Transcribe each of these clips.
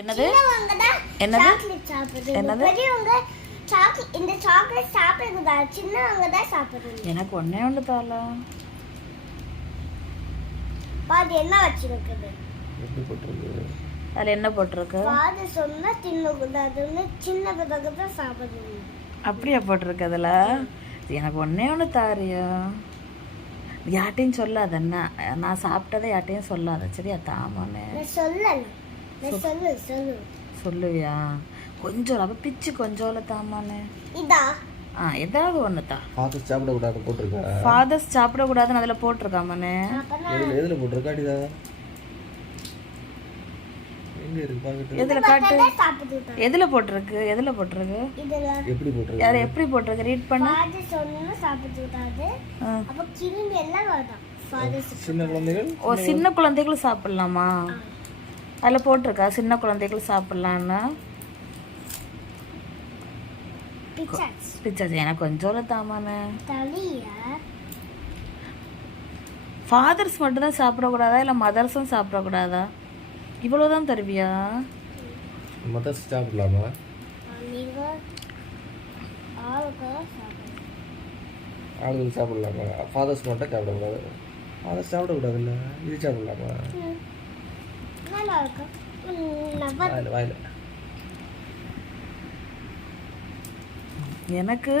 என்னது? சின்னவங்க தான் என்னது? சாக்லேட் சாப்பிடுறது. என்னது? பெரியவங்க சாக்லேட் இந்த சாக்லேட் சாப்பிடுறதா சின்னவங்க தான் சாப்பிடுறது. எனக்கு ஒன்னே ஒன்று தாளா? பாதி என்ன வச்சிருக்குது? எப்படி போட்டிருக்கு? அதில் என்ன போட்டிருக்கு? பாதி சொன்னா தின்னக்கூடாது வந்து சின்ன பிறகு தான் சாப்பிடுறது அப்படியா போட்டிருக்கு அதில்? எனக்கு ஒன்னே ஒன்று தாரியா யார்ட்டையும் சொல்லாத என்ன? நான் சாப்பிட்டதை யார்ட்டையும் சொல்லாத. சரியா தாமானே நான் சொல்லல. சொல்லுவியா? கொஞ்சம் அப்போ பிச்சு கொஞ்சோல தாமானே இதா? ஆ ஏதாவது ஒன்று தான் பார்த்து சாப்பிடக்கூடாது போட்டிருக்கா? ஃபாதர்ஸ் சாப்பிடக்கூடாதுன்னு அதில் போட்டிருக்காமனே அப்பதான் எதில் எதில் போட்டிருக்கா அடிதா? எங்கே இருக்கு பார்க்கட்டு எதில் காட்டு? எதில் போட்டிருக்கு? எதில் போட்டிருக்கு? இதுல எப்படி போட்டிருக்கு? யார் எப்படி போட்டிருக்கு? ரீட் பண்ண. பாதி சொன்னா சாப்பிடுறது. அப்ப கிருமி எல்லாம் வருதாம் ஃபாதர்ஸ் சின்ன குழந்தைகள்? ஓ சின்ன குழந்தைகளும் சாப்பிட்லாமா? அதில் போட்டிருக்கா? சின்ன குழந்தைகள் சாப்பிட்லான்னு. பிச்சாச்சு எனக்கு கொஞ்சோல தாமானே ஃபாதர்ஸ் மட்டும் தான் சாப்பிடக்கூடாதா? இல்லை மதர்ஸும் சாப்பிடக்கூடாதா? இவ்வளோதான் தருவியா? மற்ற சாப்பிடலாமா? ஆளுகள் சாப்பிடலாமா. ஃபாதர்ஸ் மட்டும் சாப்பிடக்கூடாது. ஃபாதர்ஸ் சாப்பிடக்கூடாதுல்ல. இது சாப்பிடலாமா? நல்லா இருக்கும் ம், நல்லா வாயில் வாயில் எனக்கு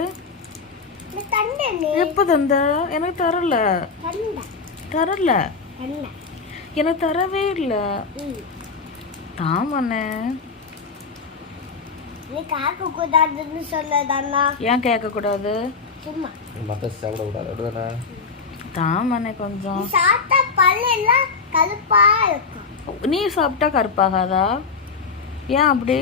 எப்போ தந்த? எனக்கு தரல. தண்டை தரல. எனக்கு தரவே இல்லை. தாமண்ணே நீ காக்க கூடாதுன்னு சொல்லதாண்ணா ஏன் கேட்கக்கூடாது? சும்மா. மற்ற சாப்பிடக்கூடாது அப்படிதானே? தாமண்ணே கொஞ்சம். சாப்பிட்டா பல்லு எல்லாம் கருப்பா இருக்கும். நீ சாப்பிட்டா கருப்பாகாதா? ஏன் அப்படி?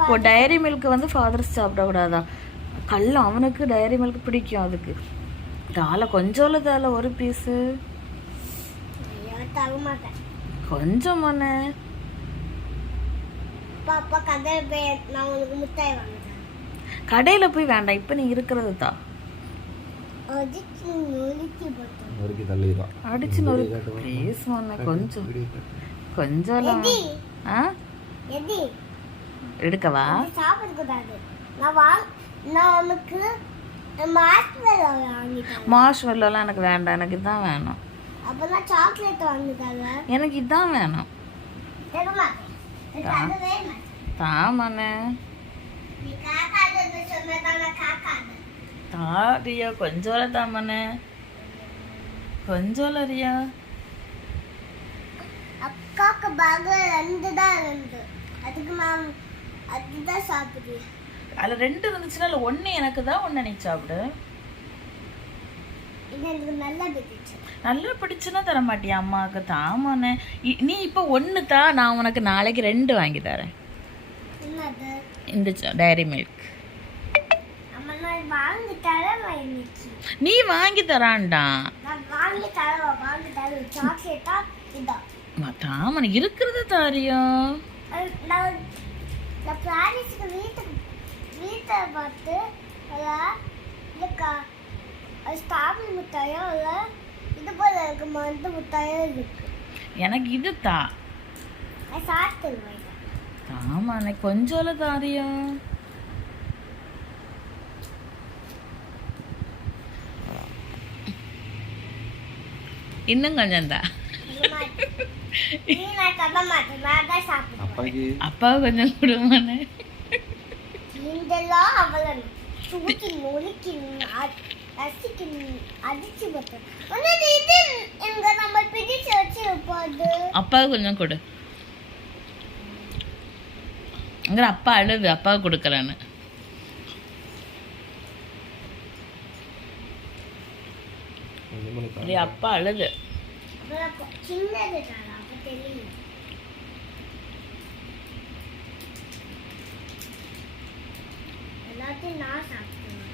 இப்போ டைரி மில்க் வந்து ஃபாதர்ஸ் சாப்பிடக்கூடாதா? கல் அவனுக்கு டைரி மில்க் பிடிக்கும் அதுக்கு. தால கொஞ்சோல தால ஒரு பீஸு கொஞ்சம் மண்ணே கடையில் போய் வேண்டாம் இப்போ நீ இருக்கிறது தான். நொறுக்கி போட்டோம் நொறுக்கி. தள்ளிடுவான் அடிச்சு நொறு ப்ளீஸ் மண்ணே கொஞ்சம். கொஞ்சம் எடுக்கவா? சாப்பிடக்கூடாது. நான் நான் உனக்கு வெள்ளம்லாம் எனக்கு வேண்டாம். எனக்கு இதுதான் வேணும். அப்போ நான் சாக்லேட் வாங்கிட்டாங்க எனக்கு அது வேணும். தாமண்ணே காக்காது தாரியா கொஞ்சோல தாமண்ணே. கொஞ்சோல ரியா? அக்காக்கு பாக ரெண்டு தான் ரெண்டு அதுக்கு நான் அதுதான் சாப்பிடுவேன் அதில் ரெண்டு இருந்துச்சுன்னா இல்லை ஒன்று எனக்கு தான் ஒன்று நீ சாப்பிடு. நல்லா பிடிச்சு. நல்லா பிடிச்சுன்னா தர மாட்டியா அம்மாவுக்கு இ- நீ இப்போ ஒன்று தான் நான் உனக்கு நாளைக்கு ரெண்டு வாங்கி தரேன். இந்த டைரி மில்க் அம்மா நான் வாங்கி தரேன் இன்னைக்கு நீ வாங்கி தரான்டா. தாமன் இருக்கிறது தாரியம் வீட்டை பார்த்து ஸ்டாபிள் முட்டாயோ இல்லை இது போல இருக்க மருந்து முட்டாயோ இருக்கு. எனக்கு இது தா. அது சாப்பிட்டுருவேன் தாமாண்ணே கொஞ்சோல தாரியம் இன்னும் கொஞ்சம் தான் நீ நான் தர மாட்டேன் நான் தான் சாப்பிடுவேன் அப்பாக்கு அப்பாவை கொஞ்சம் கொடுமாண்ணே இதெல்லாம் அவளை தூக்கி நொறுக்கி ரசிக்கு அடிச்சு வைப்பேன் உன்னது இது எங்க நம்ம பிடிச்சு வச்சு வைப்பது அப்பாவுக்கு கொஞ்சம் கொடு. அங்கே அப்பா அழுது அப்பாவுக்கு கொடுக்குறான்னு. இது அப்பா அழுது. எல்லாத்தையும் நான் சாப்பிடுவேன்